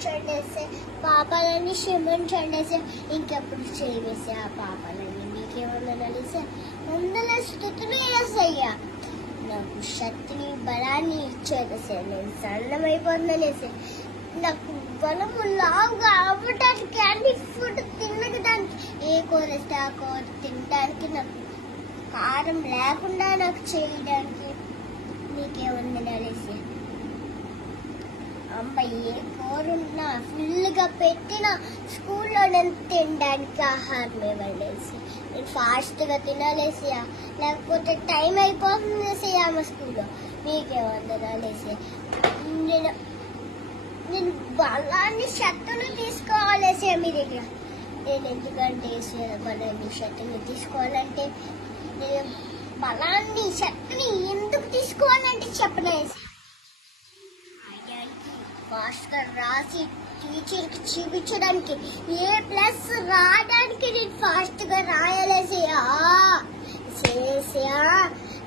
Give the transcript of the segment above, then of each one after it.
క్షమించండి వేసే, పాపాలన్నీ క్షమించండి వేసే, ఇంకెప్పుడు చేయవేసే ఆ పాపాలన్నీ మీకేమన్నా వేసే. వందల స్థుతులు వేసయ్యా, నాకు శక్తిని బలాన్ని ఇచ్చేదేసే. నేను సన్నమైపోతుందనేసే, నాకు బలము లావుగా అవ్వడానికి, అన్ని ఫుడ్ తినడానికి, ఏ కూర ఇస్తే ఆ కూర తినడానికి, నాకు కారం లేకుండా నాకు చేయడానికి నీకేముందనేసి. అమ్మ ఏ కూర ఉన్నా ఫుల్గా పెట్టిన స్కూల్లో నేను తినడానికి ఆహారం ఇవ్వలేసి, నేను ఫాస్ట్గా తినాలేసి, లేకపోతే టైం అయిపోతుంది అమ్మ స్కూల్లో. మీకేముందనేసి నేను నేను బలాన్ని శక్తులు తీసుకోవాలేసి మీ దగ్గర. నేను ఎందుకంటే బలాన్ని శక్తులు తీసుకోవాలంటే, నేను బలాన్ని శక్తిని ఎందుకు తీసుకోవాలంటే చెప్పనేసి, ఫాస్ట్గా రాసి టీచర్కి చూపించడానికి, A+ రావడానికి నేను ఫాస్ట్గా రాయాలేసా.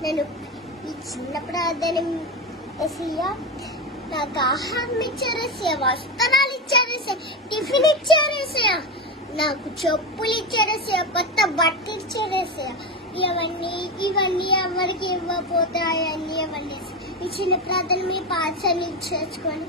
నేను ఈ చిన్న ప్రార్థన వేసయ్యా, నాకు ఆహారం ఇచ్చారేసా, వస్త్రాలు ఇచ్చారేసా, టిఫిన్ ఇచ్చారేసా, నాకు చెప్పులు ఇచ్చారేసా, కొత్త బట్టలు ఇచ్చారేసా. ఇవన్నీ ఎవరికి ఇవ్వకపోతే అవన్నీ ఇవ్వండి. ఈ చిన్న ప్రార్థన మీ పాఠశాల చేర్చుకొని